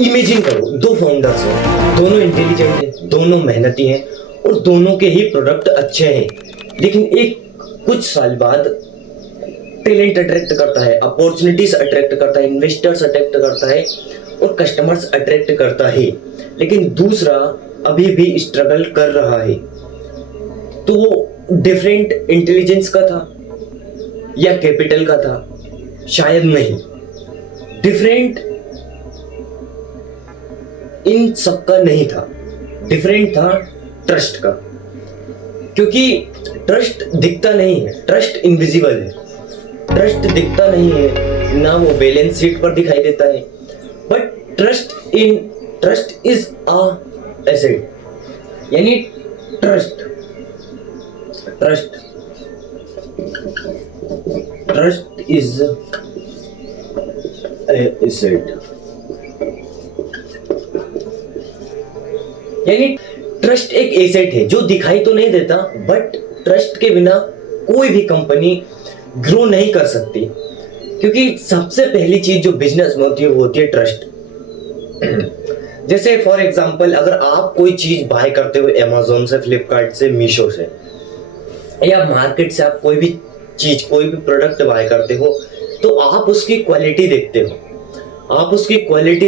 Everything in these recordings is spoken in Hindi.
इमेजिन करो, दो फाउंडर्स हैं, दोनों इंटेलिजेंट हैं, दोनों मेहनती हैं और दोनों के ही प्रोडक्ट अच्छे हैं, लेकिन एक कुछ साल बाद टैलेंट अट्रैक्ट करता है, अपॉर्चुनिटीज अट्रैक्ट करता है, इन्वेस्टर्स अट्रैक्ट करता है और कस्टमर्स अट्रैक्ट करता है, लेकिन दूसरा अभी भी स्ट्रगल कर रहा है। तो वो डिफरेंट इंटेलिजेंस का था या कैपिटल का था? शायद नहीं। डिफरेंट इन सबका नहीं था, डिफरेंट था ट्रस्ट का। क्योंकि ट्रस्ट दिखता नहीं है, ट्रस्ट इनविजिबल है। ट्रस्ट दिखता नहीं है, ना वो बैलेंस शीट पर दिखाई देता है, but trust is a asset. यानी ट्रस्ट इज एसेट। यानी ट्रस्ट एक एसेट है जो दिखाई तो नहीं देता, बट ट्रस्ट के बिना कोई भी कंपनी ग्रो नहीं कर सकती। क्योंकि सबसे पहली चीज जो बिजनेस में होती है वो होती है ट्रस्ट। जैसे फॉर एग्जांपल, अगर आप कोई चीज बाय करते हो अमेज़न से, फ्लिपकार्ट से, मीशो से या मार्केट से, आप कोई भी चीज, कोई भी प्रोडक्ट बाय करते हो, तो आप उसकी क्वालिटी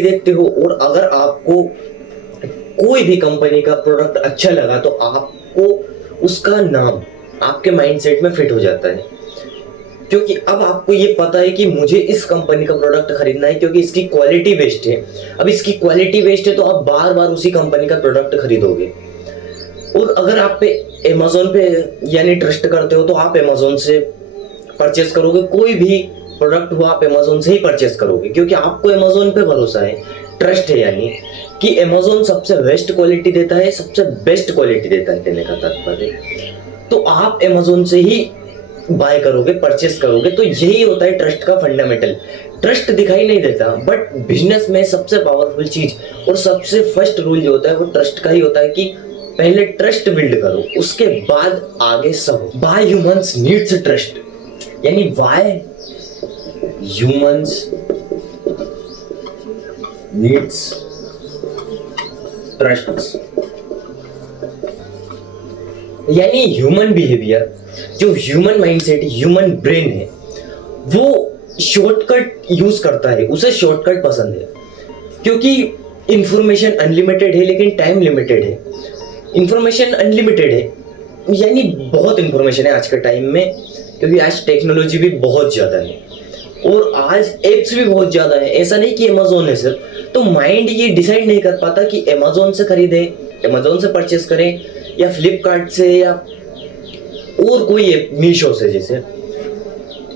देखते हो और अगर आपको कोई भी कंपनी का प्रोडक्ट अच्छा लगा तो आपको उसका नाम आपके माइंडसेट में फिट हो जाता है। क्योंकि अब आपको ये पता है कि मुझे इस कंपनी का प्रोडक्ट खरीदना है क्योंकि इसकी क्वालिटी बेस्ट है। अब इसकी क्वालिटी बेस्ट है तो आप बार बार उसी कंपनी का प्रोडक्ट खरीदोगे। और अगर आप पे अमेज़न पे यानी ट्रस्ट करते हो तो आप अमेज़न से परचेस करोगे, कोई भी प्रोडक्ट हो आप अमेज़न से ही परचेस करोगे क्योंकि आपको अमेज़न पे भरोसा है, ट्रस्ट है। यानी कि अमेज़न सबसे बेस्ट क्वालिटी देता है, सबसे बेस्ट क्वालिटी देता है कहने का तात्पर्य। तो आप अमेज़न से ही बाय करोगे, परचेस करोगे। तो यही होता है ट्रस्ट का फंडामेंटल। ट्रस्ट दिखाई नहीं देता, बट बिजनेस में सबसे पावरफुल चीज और सबसे फर्स्ट रूल जो होता है वो ट्रस्ट का ही होता है कि पहले ट्रस्ट बिल्ड करो, उसके बाद आगे सब। व्हाई ह्यूमंस नीड्स ट्रस्ट, यानी व्हाई ह्यूमंस नीड्स ट्रस्ट, यानी ह्यूमन बिहेवियर, जो ह्यूमन माइंडसेट, ह्यूमन ब्रेन है, वो शॉर्टकट यूज करता है, उसे शॉर्टकट पसंद है। क्योंकि इंफॉर्मेशन अनलिमिटेड है लेकिन टाइम लिमिटेड है। इंफॉर्मेशन अनलिमिटेड है यानी बहुत इंफॉर्मेशन है आज के टाइम में, क्योंकि आज टेक्नोलॉजी भी बहुत ज्यादा है और आज एप्स भी बहुत ज्यादा है। ऐसा नहीं कि अमेज़न है सिर्फ। तो माइंड ये डिसाइड नहीं कर पाता कि अमेज़न से खरीदे, अमेज़न से परचेस करें या फ्लिपकार्ट से या और कोई ऐप, मीशो से जैसे,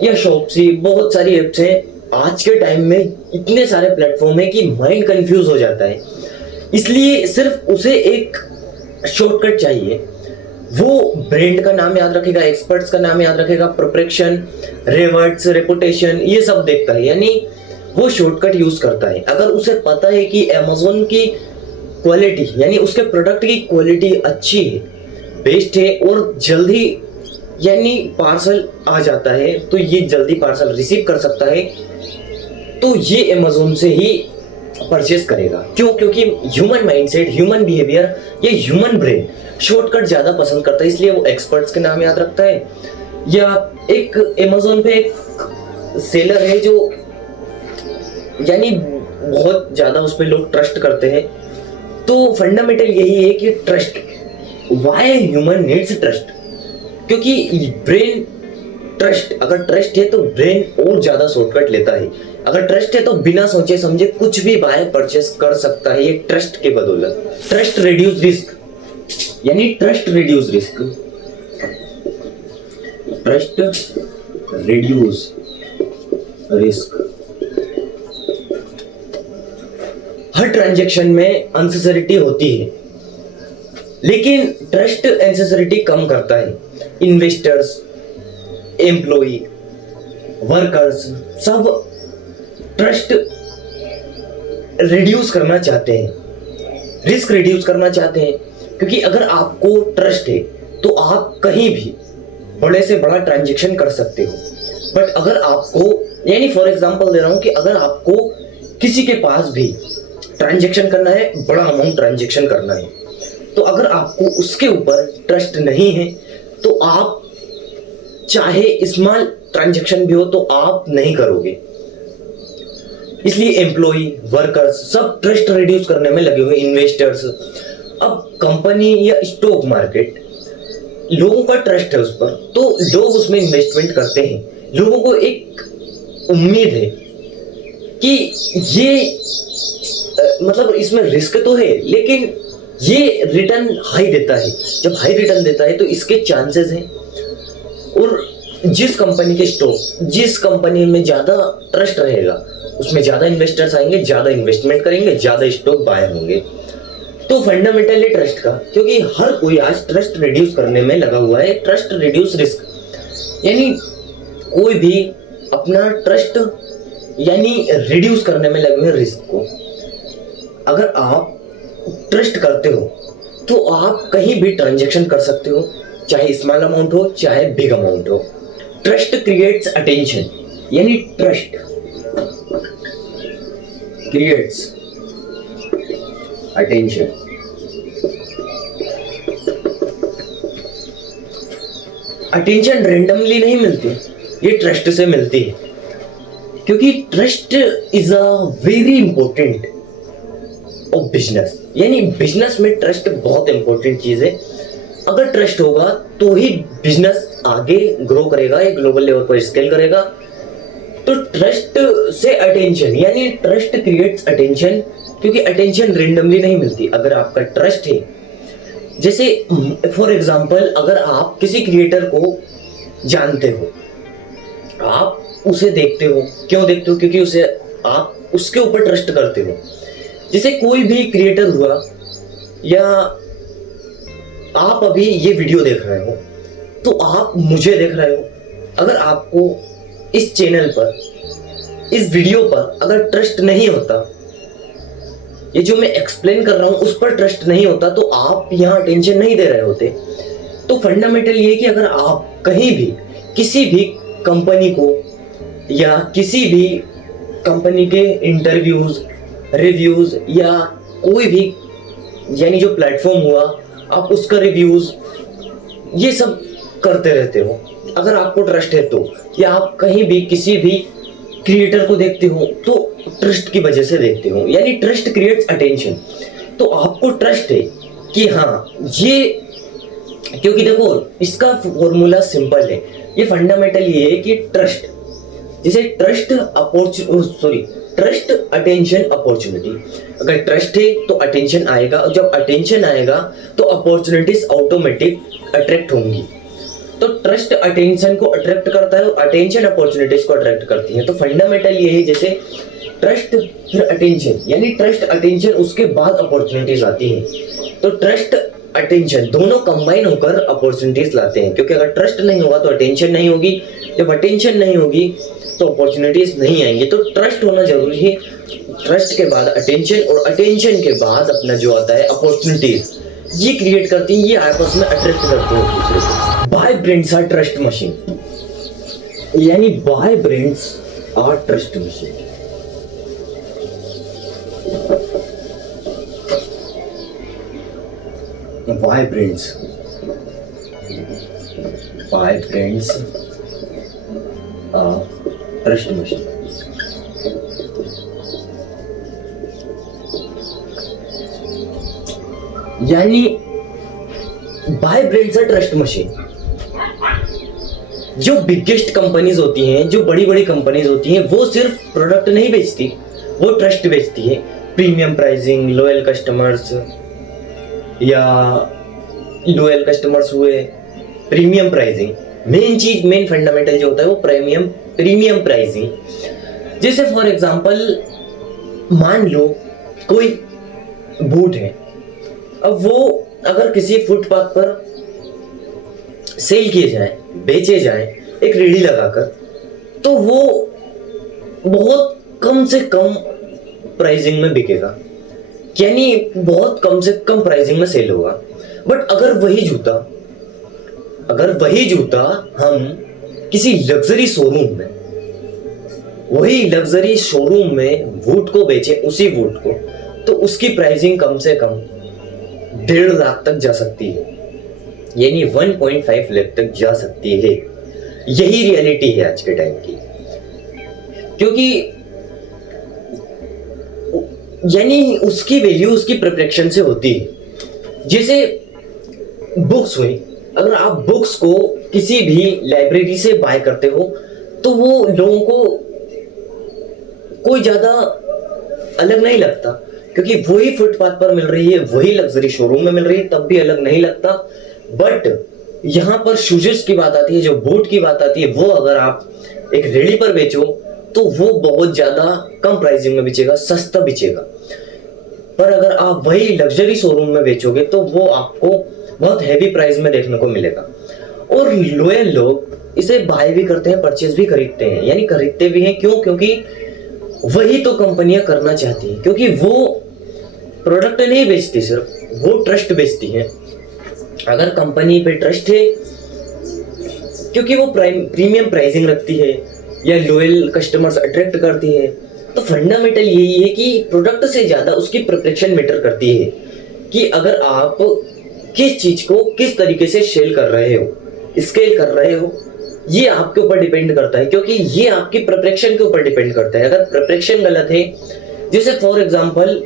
या शॉपसी, बहुत सारी एप्स हैं। आज के टाइम में इतने सारे प्लेटफॉर्म है कि माइंड कंफ्यूज हो जाता है। इसलिए सिर्फ उसे एक शॉर्टकट चाहिए। वो ब्रांड का नाम याद रखेगा, एक्सपर्ट्स का नाम याद रखेगा, प्रोप्रेक्शन, रेवर्ड्स, रेपुटेशन, ये सब देखता है। यानी वो शॉर्टकट यूज करता है। अगर उसे पता है कि अमेज़न की क्वालिटी यानी उसके प्रोडक्ट की क्वालिटी अच्छी है, बेस्ट है और जल्दी यानी पार्सल आ जाता है, तो ये जल्दी पार्सल रिसीव कर सकता है, तो ये अमेज़न से ही परचेस करेगा। क्यों? क्योंकि ह्यूमन माइंडसेट, ह्यूमन बिहेवियर, ये ह्यूमन ब्रेन शॉर्टकट ज्यादा पसंद करता है, इसलिए वो एक्सपर्ट्स के नाम याद रखता है। या एक अमेज़न पे एक सेलर है जो यानी बहुत ज्यादा उस पर लोग ट्रस्ट करते हैं। तो फंडामेंटल यही है कि trust, why human needs trust, क्योंकि ब्रेन ट्रस्ट, अगर ट्रस्ट है तो ब्रेन और ज्यादा शॉर्टकट लेता है। अगर ट्रस्ट है तो बिना सोचे समझे कुछ भी बाय परचेस कर सकता है, ये ट्रस्ट के बदौलत। ट्रस्ट रिड्यूस रिस्क, यानी trust reduce risk, trust reduce risk. हर ट्रांजैक्शन में अनसेसरिटी होती है, लेकिन ट्रस्ट अनसेसरिटी कम करता है। इन्वेस्टर्स, एम्प्लॉई, वर्कर्स सब ट्रस्ट रिड्यूस करना चाहते हैं, रिस्क रिड्यूस करना चाहते हैं। क्योंकि अगर आपको ट्रस्ट है तो आप कहीं भी बड़े से बड़ा ट्रांजैक्शन कर सकते हो। बट अगर आपको, यानी फॉर एग्जांपल दे रहा हूं कि अगर आपको किसी के पास भी ट्रांजैक्शन करना है, बड़ा अमाउंट ट्रांजैक्शन करना है। तो अगर आपको उसके ऊपर ट्रस्ट नहीं है तो आप चाहे स्मॉल ट्रांजैक्शन भी हो तो आप नहीं करोगे। इसलिए एम्प्लॉई, वर्कर्स सब ट्रस्ट रिड्यूस करने में लगे हुए, इन्वेस्टर्स। अब कंपनी या स्टॉक मार्केट, लोगों का ट्रस्ट है उस पर, तो लोग उसमें इन्वेस्टमेंट करते हैं। लोगों को एक उम्मीद है कि ये मतलब इसमें रिस्क तो है लेकिन ये रिटर्न हाई देता है। जब हाई रिटर्न देता है तो इसके चांसेस हैं। और जिस कंपनी के स्टॉक, जिस कंपनी में ज्यादा ट्रस्ट रहेगा उसमें ज्यादा इन्वेस्टर्स आएंगे, ज्यादा इन्वेस्टमेंट करेंगे, ज्यादा स्टॉक बाय होंगे। तो फंडामेंटली ट्रस्ट का, क्योंकि हर कोई आज ट्रस्ट रिड्यूस करने में लगा हुआ है, ट्रस्ट रिड्यूस रिस्क, यानी कोई भी अपना ट्रस्ट यानी रिड्यूस करने में लगे हुए रिस्क को। अगर आप ट्रस्ट करते हो तो आप कहीं भी ट्रांजैक्शन कर सकते हो, चाहे स्मॉल अमाउंट हो चाहे बिग अमाउंट हो। ट्रस्ट क्रिएट्स अटेंशन, यानी trust creates attention. Attention randomly नहीं मिलती, ये ट्रस्ट से मिलती है, क्योंकि trust is a very important of business. यानी बिजनेस में ट्रस्ट बहुत इंपॉर्टेंट चीज है। अगर ट्रस्ट होगा तो ही बिजनेस आगे ग्रो करेगा, एक ग्लोबल लेवल पर स्केल करेगा। तो ट्रस्ट से अटेंशन, यानी ट्रस्ट क्रिएट्स अटेंशन, क्योंकि अटेंशन रेंडमली नहीं मिलती। अगर आपका ट्रस्ट है, जैसे फॉर एग्जांपल अगर आप किसी क्रिएटर को जानते हो, आप उसे देखते हो, क्यों देखते हो? क्योंकि उसे आप उसके ऊपर ट्रस्ट करते हो। जैसे कोई भी क्रिएटर हुआ, या आप अभी ये वीडियो देख रहे हो तो आप मुझे देख रहे हो। अगर आपको इस चैनल पर, इस वीडियो पर अगर ट्रस्ट नहीं होता, ये जो मैं एक्सप्लेन कर रहा हूं उस पर ट्रस्ट नहीं होता, तो आप यहां अटेंशन नहीं दे रहे होते। तो फंडामेंटल ये कि अगर आप कहीं भी किसी भी कंपनी को या किसी भी कंपनी के इंटरव्यूज, रिव्यूज या कोई भी यानी जो प्लेटफॉर्म हुआ, आप उसका रिव्यूज ये सब करते रहते हो, अगर आपको ट्रस्ट है तो, या आप कहीं भी किसी भी क्रिएटर को देखते हो तो ट्रस्ट की वजह से देखते हो, यानी ट्रस्ट क्रिएट्स अटेंशन। तो आपको ट्रस्ट है कि हाँ ये, क्योंकि देखो इसका फॉर्मूला सिंपल है। ये फंडामेंटल ये है कि ट्रस्ट, जैसे ट्रस्ट अटेंशन अपॉर्चुनिटी। अगर ट्रस्ट है तो अटेंशन आएगा, और जब अटेंशन आएगा तो अपॉर्चुनिटीज ऑटोमेटिक अट्रैक्ट होंगी। तो ट्रस्ट अटेंशन को अट्रैक्ट करता है, अटेंशन अपॉर्चुनिटीज को अट्रैक्ट करती है। तो फंडामेंटल ये है, जैसे ट्रस्ट फिर अटेंशन, यानी ट्रस्ट अटेंशन उसके बाद अपॉर्चुनिटीज आती है। तो ट्रस्ट अटेंशन दोनों कंबाइन होकर अपॉर्चुनिटीज लाते हैं, क्योंकि अगर ट्रस्ट नहीं होगा तो अटेंशन नहीं होगी, जब अटेंशन नहीं होगी तो अपॉर्चुनिटीज नहीं आएंगी। तो ट्रस्ट होना जरूरी है, ट्रस्ट के बाद अटेंशन, और अटेंशन के बाद अपना जो आता है अपॉर्चुनिटीज, ये क्रिएट करती है, ये आपस में अट्रैक्ट करते हैं दूसरे को। By brands are trust machine, यानी by brands are trust machine. By brands are trust machine. यानी by brands are trust machine. जो बिगेस्ट कंपनीज होती हैं, जो बड़ी बड़ी कंपनीज होती हैं, वो सिर्फ प्रोडक्ट नहीं बेचती, वो ट्रस्ट बेचती है। प्रीमियम प्राइसिंग, लॉयल कस्टमर्स, या लॉयल कस्टमर्स हुए, प्रीमियम प्राइसिंग। मेन चीज, मेन फंडामेंटल जो होता है वो प्रीमियम प्राइसिंग। जैसे फॉर एग्जांपल मान लो कोई बूट है, अब वो अगर किसी फुटपाथ पर सेल किए जाए, बेचे जाए एक रेडी लगाकर, तो वो बहुत कम से कम प्राइसिंग में बिकेगा, यानी बहुत कम से कम प्राइसिंग में सेल होगा। बट अगर वही जूता हम किसी लग्जरी शोरूम में, वही लग्जरी शोरूम में वुड को बेचे, उसी वुड को, तो उसकी प्राइसिंग कम से कम 1.5 लाख तक जा सकती है, यानी 1.5 लाख तक जा सकती है। यही रियलिटी है आज के टाइम की, क्योंकि यानी उसकी वैल्यू उसकी प्रिपरेशन से होती है। जैसे बुक्स हुई, अगर आप बुक्स को किसी भी लाइब्रेरी से बाय करते हो तो वो लोगों को कोई ज्यादा अलग नहीं लगता, क्योंकि वही फुटपाथ पर मिल रही है, वही लग्जरी शोरूम में मिल रही है, तब भी अलग नहीं लगता। बट यहाँ पर शूजेस की बात आती है, जो बूट की बात आती है, वो अगर आप एक रेडी पर बेचो तो वो बहुत ज्यादा कम प्राइसिंग में बिचेगा, सस्ता बिचेगा। पर अगर आप वही लग्जरी शोरूम में बेचोगे तो वो आपको बहुत हैवी प्राइस में देखने को मिलेगा। और लोयल लोग इसे बाय भी करते हैं, परचेज भी खरीदते हैं, यानी खरीदते भी हैं। क्यों? क्योंकि वही तो कंपनियां करना चाहती हैं, क्योंकि वो प्रोडक्ट नहीं बेचती, सिर्फ वो ट्रस्ट बेचती है। अगर कंपनी पे ट्रस्ट है, क्योंकि वो प्रीमियम प्राइसिंग रखती है या लॉयल कस्टमर्स अट्रैक्ट करती है, तो फंडामेंटल यही है कि प्रोडक्ट से ज्यादा उसकी प्रिपरेशन मैटर करती है, कि अगर आप किस चीज को किस तरीके से सेल कर रहे हो, स्केल कर रहे हो, ये आपके ऊपर डिपेंड करता है, क्योंकि ये आपकी प्रिपरेशन के ऊपर डिपेंड करता है। अगर प्रिपरेशन गलत है, जैसे फॉर एग्जांपल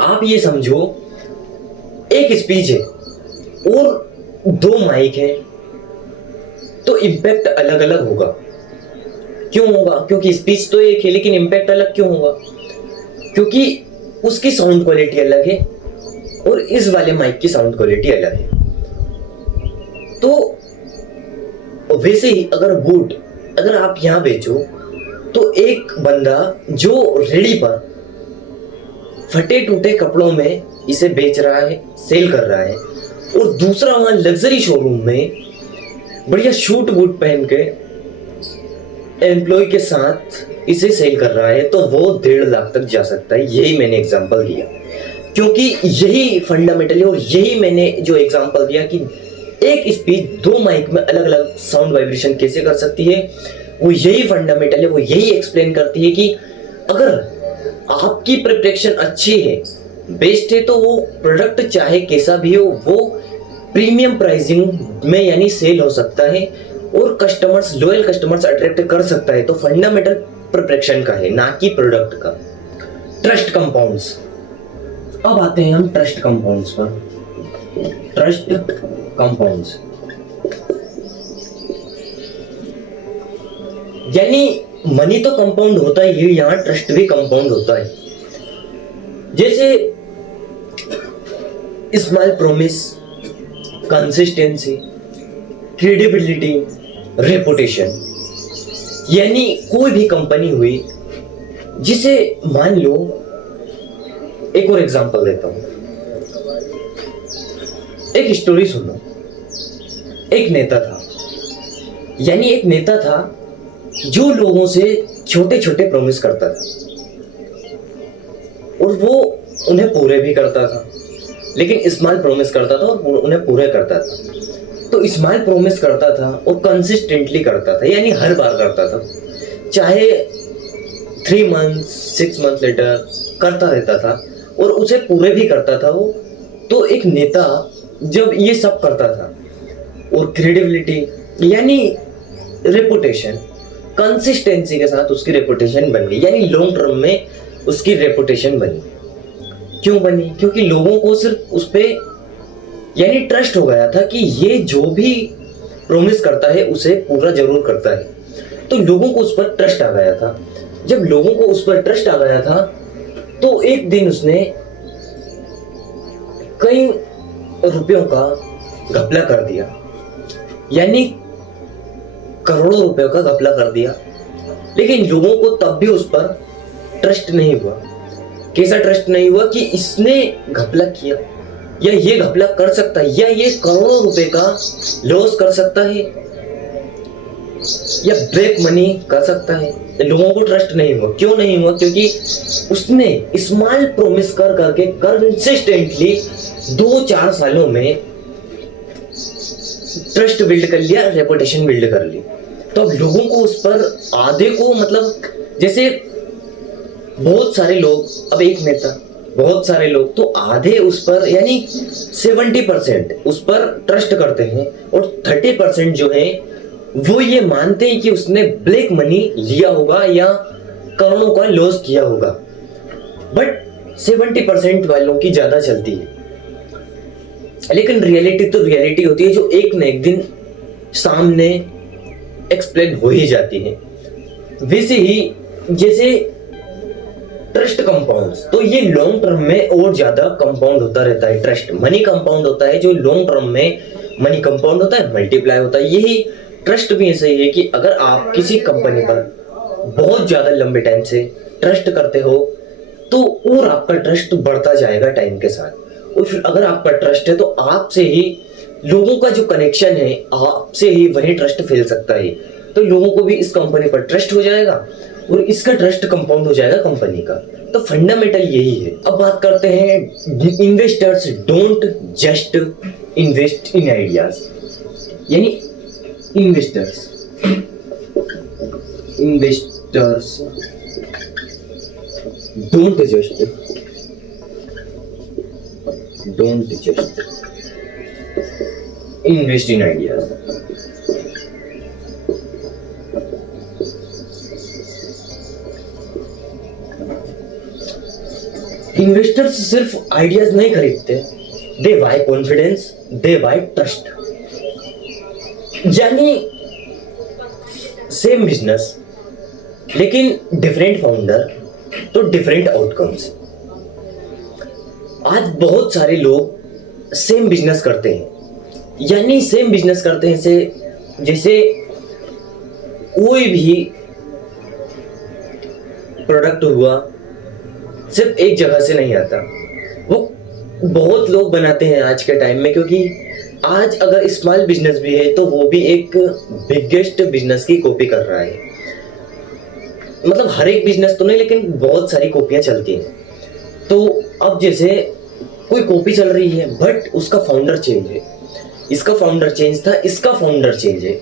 आप ये समझो एक स्पीच है और 2 माइक है, तो इम्पैक्ट अलग अलग होगा। क्यों होगा? क्योंकि स्पीच तो एक है, लेकिन इम्पैक्ट अलग क्यों होगा? क्योंकि उसकी साउंड क्वालिटी अलग है और इस वाले माइक की साउंड क्वालिटी अलग है। तो वैसे ही अगर बूट अगर आप यहां बेचो, तो एक बंदा जो रेडी पर फटे टूटे कपड़ों में इसे बेच रहा है, सेल कर रहा है, और दूसरा वहां लग्जरी शोरूम में बढ़िया शूट बूट पहन के एम्प्लॉय के साथ इसे सेल कर रहा है, तो वो 1.5 लाख तक जा सकता है। यही मैंने एग्जांपल दिया, क्योंकि यही फंडामेंटली, और यही मैंने जो एग्जांपल दिया कि एक स्पीच 2 माइक में अलग अलग साउंड वाइब्रेशन कैसे कर सकती है, वो यही फंडामेंटल है, वो यही एक्सप्लेन करती है कि अगर आपकी प्रिपरेशन अच्छी है, बेस्ट है, तो वो प्रोडक्ट चाहे कैसा भी हो, वो प्रीमियम प्राइसिंग में यानी सेल हो सकता है और कस्टमर्स, लॉयल कस्टमर्स अट्रैक्ट कर सकता है। तो फंडामेंटल प्रिपरेशन का है, ना कि प्रोडक्ट का। ट्रस्ट कंपाउंड्स, अब आते हैं हम ट्रस्ट कंपाउंड्स पर। ट्रस्ट कंपाउंड्स यानी मनी तो कंपाउंड होता ही है, यहां ट्रस्ट भी कंपाउंड होता है। जैसे small promise, consistency, credibility, reputation, यानी कोई भी कंपनी हुई, जिसे मान लो, एक और एग्जांपल देता हूं, एक स्टोरी सुनो। एक नेता था, यानी एक नेता था जो लोगों से छोटे छोटे प्रॉमिस करता था और वो उन्हें पूरे भी करता था, लेकिन स्मॉल प्रॉमिस करता था और उन्हें पूरे करता था। तो स्मॉल प्रॉमिस करता था और कंसिस्टेंटली करता था, यानी हर बार करता था, चाहे 3 मंथ 6 मंथ लेटर करता रहता था और उसे पूरे भी करता था वो। तो एक नेता जब ये सब करता था और क्रेडिबिलिटी यानी रेपुटेशन, कंसिस्टेंसी के साथ उसकी रेपुटेशन बन गई, यानी लॉन्ग टर्म में उसकी रेपुटेशन बनी। क्यों बनी? क्योंकि लोगों को सिर्फ उस पे यानी ट्रस्ट हो गया था कि ये जो भी प्रॉमिस करता है उसे पूरा जरूर करता है, तो लोगों को उस पर ट्रस्ट आ गया था। जब लोगों को उस पर ट्रस्ट आ गया था, तो एक दिन उसने कई रुपयों का घपला कर दिया, यानी करोड़ों रुपयों का घपला कर दिया, लेकिन लोगों को तब भी उस पर ट्रस्ट नहीं हुआ। कैसा ट्रस्ट नहीं हुआ? कि इसने घपला किया, या ये घपला कर सकता है, या ये करोड़ों रुपए का लॉस कर सकता है, या ब्रेक मनी कर सकता है। लोगों को ट्रस्ट नहीं हुआ। क्यों नहीं हुआ? क्योंकि उसने स्मॉल प्रॉमिस कर करके कंसिस्टेंटली 2-4 सालों में ट्रस्ट बिल्ड कर लिया, रेपुटेशन बिल्ड कर ली। तो अब लोगों को उस पर आधे को, मतलब जैसे बहुत सारे लोग, अब एक नेता बहुत सारे लोग तो आधे उस पर यानी 70% उस पर ट्रस्ट करते हैं, और 30% जो है वो ये मानते हैं कि उसने ब्लैक मनी लिया होगा या करोड़ों का लॉस किया होगा। बट 70% वालों की ज्यादा चलती है, लेकिन रियलिटी तो रियलिटी होती है जो एक न एक दिन सामने एक्सप्लेन हो ही जाती है। वैसे ही जैसे ट्रस्ट कंपाउंड्स, तो ये लॉन्ग टर्म में और ज्यादा कंपाउंड होता रहता है। ट्रस्ट मनी कंपाउंड होता है, जो लॉन्ग टर्म में मनी कंपाउंड होता है, मल्टीप्लाई होता है। यही ट्रस्ट भी ऐसा ही है कि अगर आप किसी कंपनी पर बहुत ज्यादा लंबे टाइम से ट्रस्ट करते हो तो और आपका ट्रस्ट बढ़ता जाएगा टाइम के साथ। और फिर अगर आपका ट्रस्ट है तो आपसे ही लोगों का जो कनेक्शन है, आपसे ही वही ट्रस्ट फैल सकता है। तो लोगों को भी इस कंपनी पर ट्रस्ट हो जाएगा और इसका ट्रस्ट कंपाउंड हो जाएगा कंपनी का। तो फंडामेंटल यही है। अब बात करते हैं, investors don't just invest in ideas, यानी investors don't just invest in ideas. Investors सिर्फ आइडियाज नहीं खरीदते, they buy confidence, they buy trust. यानी सेम बिजनेस लेकिन डिफरेंट फाउंडर तो डिफरेंट आउटकम्स। आज बहुत सारे लोग सेम बिजनेस करते हैं, यानी सेम बिजनेस करते हैं जैसे कोई भी प्रोडक्ट हुआ सिर्फ एक जगह से नहीं आता, वो बहुत लोग बनाते हैं आज के टाइम में। क्योंकि आज अगर स्मॉल बिजनेस भी है तो वो भी एक बिगेस्ट बिजनेस की कॉपी कर रहा है। मतलब हर एक बिजनेस तो नहीं, लेकिन बहुत सारी कॉपियां चलती हैं। तो अब जैसे कोई कॉपी चल रही है बट उसका फाउंडर चेंज है, इसका फाउंडर चेंज था, इसका फाउंडर चेंज है,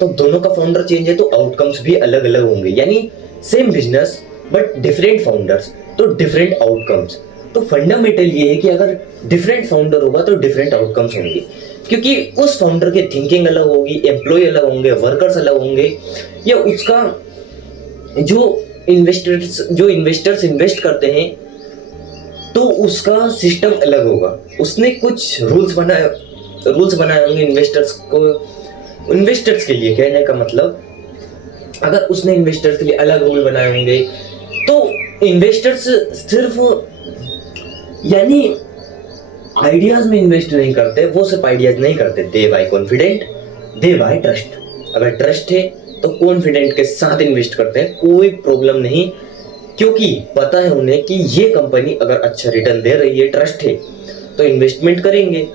तो दोनों का फाउंडर चेंज है तो आउटकम्स भी अलग अलग होंगे। यानी same business but different founders तो डिफरेंट आउटकम्स। तो फंडामेंटल ये है कि अगर डिफरेंट फाउंडर होगा तो डिफरेंट आउटकम्स होंगे, क्योंकि उस फाउंडर की थिंकिंग अलग होगी, एम्प्लॉय अलग होंगे, वर्कर्स अलग होंगे, या उसका जो इन्वेस्टर्स इन्वेस्ट करते हैं तो उसका सिस्टम अलग होगा। उसने कुछ रूल्स बनाए होंगे इन्वेस्टर्स के लिए। कहने का मतलब अगर उसने इन्वेस्टर्स के लिए अलग रूल बनाए होंगे तो इन्वेस्टर्स सिर्फ यानी आइडियाज में इन्वेस्ट नहीं करते, वो सिर्फ आइडियाज नहीं करते, दे बाय कॉन्फिडेंट, दे बाय ट्रस्ट। अगर ट्रस्ट है तो कॉन्फिडेंट के साथ इन्वेस्ट करते हैं, कोई प्रॉब्लम नहीं, क्योंकि पता है उन्हें कि ये कंपनी अगर अच्छा रिटर्न दे रही है, ट्रस्ट है तो इन्वेस्टमेंट करेंगे।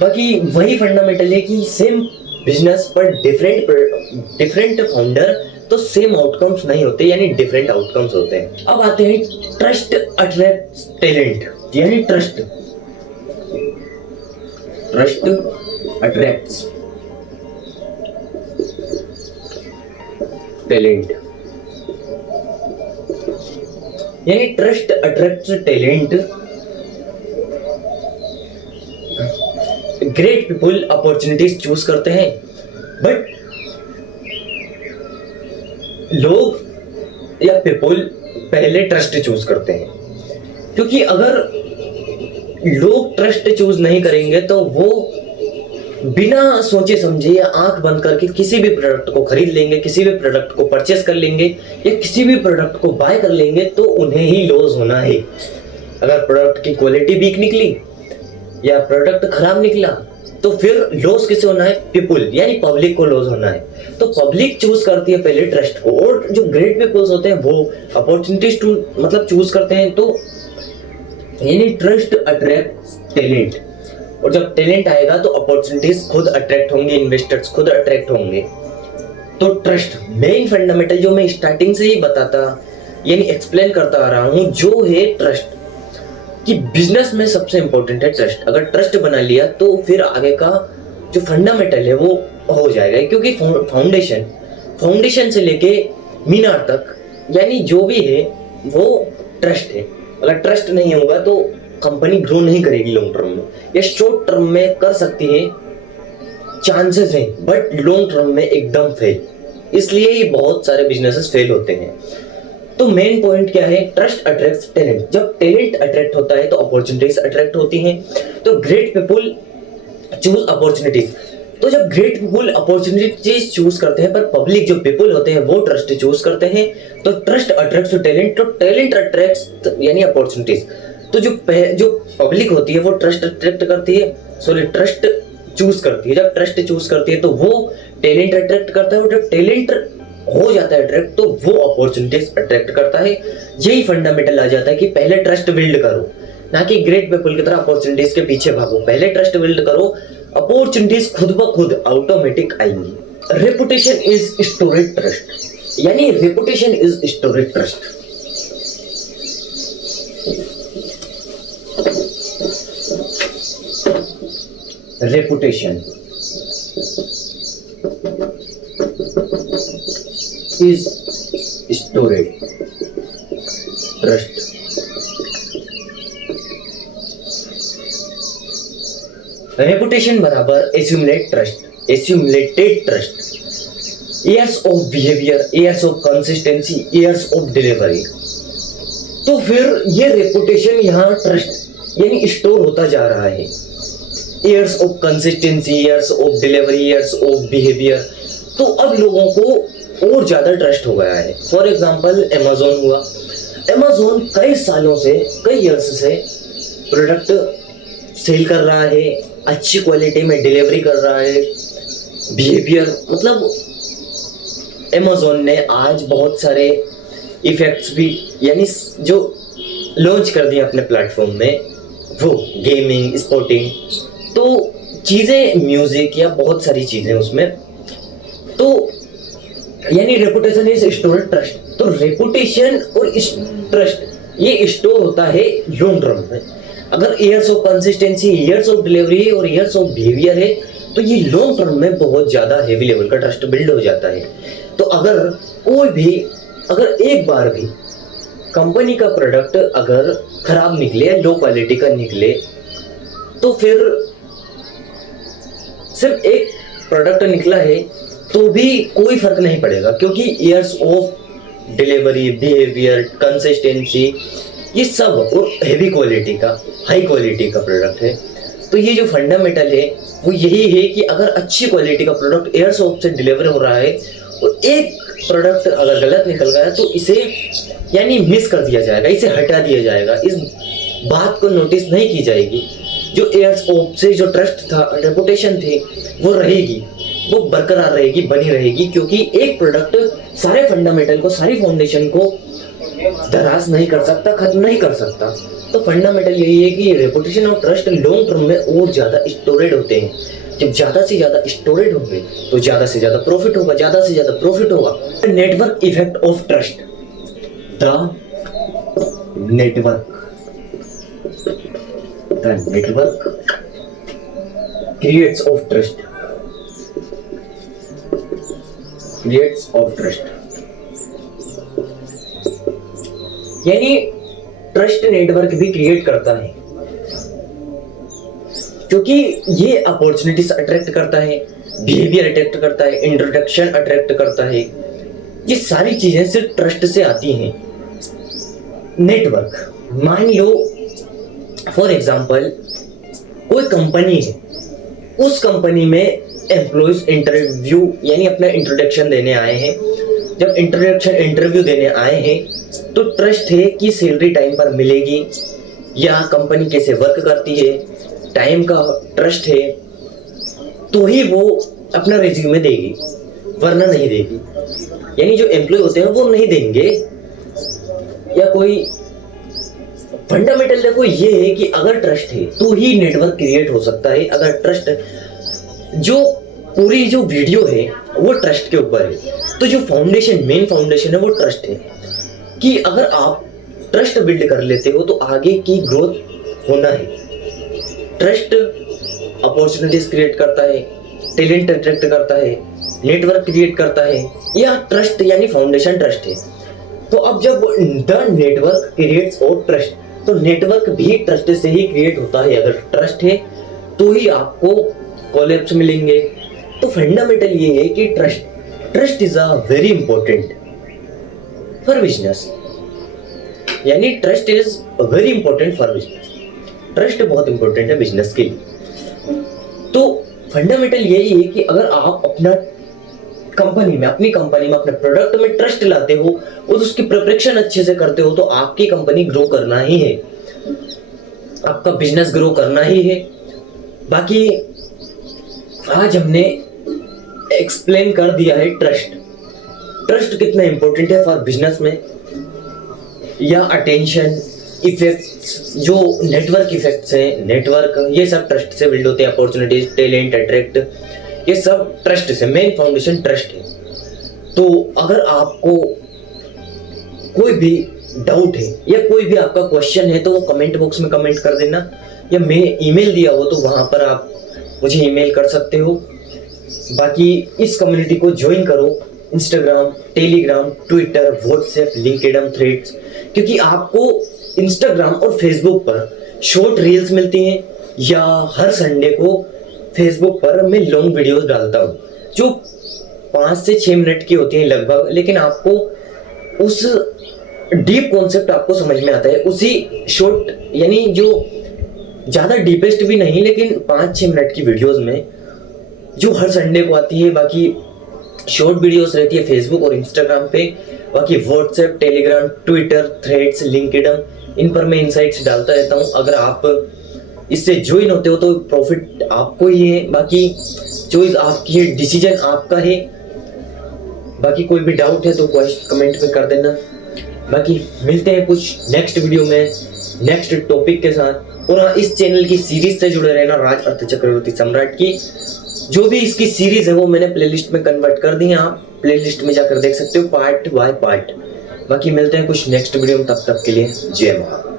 बाकी वही फंडामेंटल है कि सेम बिजनेस पर डिफरेंट फाउंडर तो सेम आउटकम्स नहीं होते, यानी डिफरेंट आउटकम्स होते हैं। अब आते हैं ट्रस्ट अट्रैक्ट्स टैलेंट, यानी ट्रस्ट अट्रैक्ट्स टैलेंट, यानी trust attracts talent. Great people opportunities choose करते हैं, बट लोग या पीपल पहले ट्रस्ट चूज करते हैं। क्योंकि अगर लोग ट्रस्ट चूज नहीं करेंगे तो वो बिना सोचे समझे या आंख बंद करके किसी भी प्रोडक्ट को खरीद लेंगे, किसी भी प्रोडक्ट को परचेस कर लेंगे या किसी भी प्रोडक्ट को बाय कर लेंगे, तो उन्हें ही लॉस होना है। अगर प्रोडक्ट की क्वालिटी वीक निकली या प्रोडक्ट खराब निकला तो फिर लॉस किसे होना है? पीपल यानी पब्लिक को लॉस होना है। तो पब्लिक चूज करती है पहले ट्रस्ट को, और जो ग्रेट पीपल्स होते हैं वो अपॉर्चुनिटीज मतलब चूज करते हैं। तो यानी ट्रस्ट अट्रैक्ट टैलेंट, और जब टैलेंट आएगा तो अपॉर्चुनिटीज खुद अट्रैक्ट होंगे, इन्वेस्टर्स खुद अट्रैक्ट होंगे। तो ट्रस्ट मेन फंडामेंटल जो मैं स्टार्टिंग से ही बताता यानी एक्सप्लेन करता आ रहा हूं, जो है ट्रस्ट, कि बिजनेस में सबसे इंपॉर्टेंट है ट्रस्ट। अगर ट्रस्ट बना लिया तो फिर आगे का जो फंडामेंटल है वो हो जाएगा, क्योंकि फाउंडेशन से लेके मीनार तक यानी जो भी है वो ट्रस्ट है। अगर ट्रस्ट नहीं होगा तो कंपनी ग्रो नहीं करेगी लॉन्ग टर्म में, या शॉर्ट टर्म में कर सकती है, चांसेस है, बट लॉन्ग टर्म में एकदम फेल। इसलिए ये बहुत सारे बिजनेसेस फेल होते हैं। तो मेन पॉइंट क्या है, ट्रस्ट अट्रैक्ट्स टैलेंट। जब टैलेंट अट्रैक्ट होता है तो अपॉर्चुनिटीज अट्रैक्ट होती हैं। तो ग्रेट पीपल चूज अपॉर्चुनिटीज। तो जब ग्रेट पीपल अपॉर्चुनिटीज चूज करते हैं, पर पब्लिक जो पीपल होते हैं वो ट्रस्ट चूज करते हैं, तो ट्रस्ट अट्रैक्ट्स टू टैलेंट, तो टैलेंट अट्रैक्ट्स यानी अपॉर्चुनिटीज। तो जो पब्लिक होती है वो ट्रस्ट अट्रैक्ट करती है, सॉरी ट्रस्ट चूज करती है। जब ट्रस्ट चूज करती है तो वो टैलेंट अट्रैक्ट करता है, और जब टैलेंट हो जाता है अट्रैक्ट तो वो अपॉर्चुनिटीज अट्रैक्ट करता है। यही फंडामेंटल आ जाता है कि पहले ट्रस्ट बिल्ड करो, ना कि ग्रेट पीपल की तरह अपॉर्चुनिटीज के पीछे भागो। पहले ट्रस्ट बिल्ड करो, अपॉर्चुनिटीज खुद ब खुद ऑटोमेटिक आएंगी। रेपुटेशन इज स्टोरेड ट्रस्ट, यानी reputation is stored trust. Reputation is stored trust। Reputation बराबर accumulate trust, accumulated trust, years of behaviour, years of consistency, years of delivery. तो फिर ये रेपुटेशन यहाँ ट्रस्ट यानी स्टोर होता जा रहा है, years of consistency, years of delivery, years of behaviour. तो अब लोगों को और ज्यादा ट्रस्ट हो गया है। फॉर एग्जाम्पल अमेज़न हुआ, अमेज़न कई सालों से, कई ईयर्स से प्रोडक्ट सेल कर रहा है, अच्छी क्वालिटी में डिलीवरी कर रहा है, बिहेवियर, मतलब अमेज़न ने आज बहुत सारे इफेक्ट्स भी यानी जो लॉन्च कर दिए अपने प्लेटफॉर्म में, वो गेमिंग, स्पोर्टिंग, तो चीजें, म्यूजिक या बहुत सारी चीजें उसमें। तो यानी रेपुटेशन इज स्टोर्ड ट्रस्ट। तो रेपुटेशन और ट्रस्ट ये स्टोर होता है लॉन्ग टर्म में। अगर years of consistency, years of delivery और ईयर्स ऑफ बिहेवियर है तो ये लॉन्ग टर्म में बहुत ज्यादा हेवी लेवल का ट्रस्ट बिल्ड हो जाता है। तो अगर कोई भी, अगर एक बार भी कंपनी का प्रोडक्ट अगर खराब निकले, लो क्वालिटी का निकले, तो फिर सिर्फ एक प्रोडक्ट निकला है तो भी कोई फर्क नहीं पड़ेगा, क्योंकि years of delivery, behaviour, consistency, ये सब और हेवी क्वालिटी का, हाई क्वालिटी का प्रोडक्ट है। तो ये जो फंडामेंटल है वो यही है कि अगर अच्छी क्वालिटी का प्रोडक्ट ईयर्स ऑफ से डिलीवर हो रहा है और एक प्रोडक्ट अगर गलत निकल गया तो इसे यानी मिस कर दिया जाएगा, इसे हटा दिया जाएगा, इस बात को नोटिस नहीं की जाएगी। जो ईयर्स ऑफ से जो ट्रस्ट था, रेपुटेशन थी, वो रहेगी, वो बरकरार रहेगी, बनी रहेगी, क्योंकि एक प्रोडक्ट सारे फंडामेंटल को, सारी फाउंडेशन को दराज नहीं कर सकता, खत्म नहीं कर सकता। तो फंडामेंटल यही है कि रेपुटेशन और ट्रस्ट लॉन्ग टर्म में और ज्यादा स्टोरेड होते हैं। जब ज्यादा से ज्यादा स्टोरेज होंगे तो ज्यादा से ज्यादा प्रॉफिट होगा, ज्यादा से ज्यादा प्रॉफिट होगा। Network effect of trust, the network creates of trust, creates of trust, यानी ट्रस्ट नेटवर्क भी क्रिएट करता है, क्योंकि ये अपॉर्चुनिटीज अट्रैक्ट करता है, बिहेवियर अट्रैक्ट करता है, इंट्रोडक्शन अट्रैक्ट करता है। ये सारी चीजें सिर्फ ट्रस्ट से आती हैं। नेटवर्क, मान लो फॉर एग्जांपल कोई कंपनी है, उस कंपनी में एम्प्लॉयज इंटरव्यू यानी अपना इंट्रोडक्शन देने आए हैं। जब इंटरव्यू देने आए हैं तो ट्रस्ट है कि सैलरी टाइम पर मिलेगी या कंपनी कैसे वर्क करती है, टाइम का ट्रस्ट है, तो ही वो अपना रिज्यूमे देगी, वरना नहीं देगी। यानी जो एम्प्लॉय होते हैं वो नहीं देंगे। या कोई फंडामेंटल देखो ये है कि अगर ट्रस्ट है तो ही नेटवर्क क्रिएट हो सकता है। अगर ट्रस्ट, जो पूरी जो वीडियो है वो ट्रस्ट के ऊपर है, तो जो फाउंडेशन, मेन फाउंडेशन है वो ट्रस्ट है। कि अगर आप ट्रस्ट बिल्ड कर लेते हो तो आगे की ग्रोथ होना है। ट्रस्ट अपॉर्चुनिटीज क्रिएट करता है, टैलेंट अट्रैक्ट करता है, नेटवर्क क्रिएट करता है, या ट्रस्ट यानी फाउंडेशन ट्रस्ट है। तो अब जब द नेटवर्क क्रिएट्स और ट्रस्ट, तो नेटवर्क भी ट्रस्ट से ही क्रिएट होता है। अगर ट्रस्ट है तो ही आपको कोलैब्स मिलेंगे। तो फंडामेंटल ये है कि trust is a very important for business, यानी trust is very important for business. Trust बहुत इंपॉर्टेंट है बिजनेस के लिए। तो फंडामेंटल यही है कि अगर आप अपनी कंपनी में अपने प्रोडक्ट में ट्रस्ट लाते हो और उसकी प्रिपरेशन अच्छे से करते हो तो आपकी कंपनी ग्रो करना ही है, आपका बिजनेस ग्रो करना ही है। बाकी आज हमने एक्सप्लेन कर दिया है ट्रस्ट कितना इंपॉर्टेंट है फॉर बिजनेस में, या अटेंशन इफेक्ट्स, जो नेटवर्क इफेक्ट्स हैं, नेटवर्क ये सब ट्रस्ट से बिल्ड होते हैं। अपॉर्चुनिटीज, टैलेंट, अट्रैक्ट, ये सब ट्रस्ट से, मेन फाउंडेशन ट्रस्ट है। तो अगर आपको कोई भी डाउट है या कोई भी आपका क्वेश्चन है तो वो कमेंट बॉक्स में कमेंट कर देना, या मैं ईमेल दिया हो तो वहां पर आप मुझे ईमेल कर सकते हो। बाकी इस कम्युनिटी को ज्वाइन करो, Instagram, Telegram, Twitter, WhatsApp, LinkedIn, threads, क्योंकि आपको इंस्टाग्राम और फेसबुक पर शॉर्ट रील्स मिलती हैं, या हर संडे को फेसबुक पर मैं लॉन्ग वीडियोस डालता हूँ जो 5 से 6 मिनट की होती हैं लगभग, लेकिन आपको उस डीप कॉन्सेप्ट आपको समझ में आता है उसी शॉर्ट, यानी जो ज़्यादा डीपेस्ट भी नहीं लेकिन 5-6 मिनट की वीडियोस में, जो हर संडे को आती है। बाकी शॉर्ट वीडियोस रहती है फेसबुक और इंस्टाग्राम पे, बाकी WhatsApp, Telegram, Twitter, Threads, LinkedIn, इन पर मैं इनसाइट्स डालता रहता हूँ। अगर आप इससे ज्वाइन होते हो तो प्रॉफिट आपको ही है, बाकी चॉइस आपकी है, डिसीजन आपका है। बाकी कोई भी डाउट है तो कमेंट में कर देना। बाकी मिलते हैं कुछ नेक्स्ट वीडियो में नेक्स्ट टॉपिक के साथ। और हाँ, इस चैनल की सीरीज से जुड़े रहना, राज अर्थ चक्रवर्ती सम्राट की जो भी इसकी सीरीज है वो मैंने प्लेलिस्ट में कन्वर्ट कर दी है, आप प्लेलिस्ट में जाकर देख सकते हो पार्ट बाय पार्ट। बाकी मिलते हैं कुछ नेक्स्ट वीडियो में, तब तक के लिए जय महाकाल।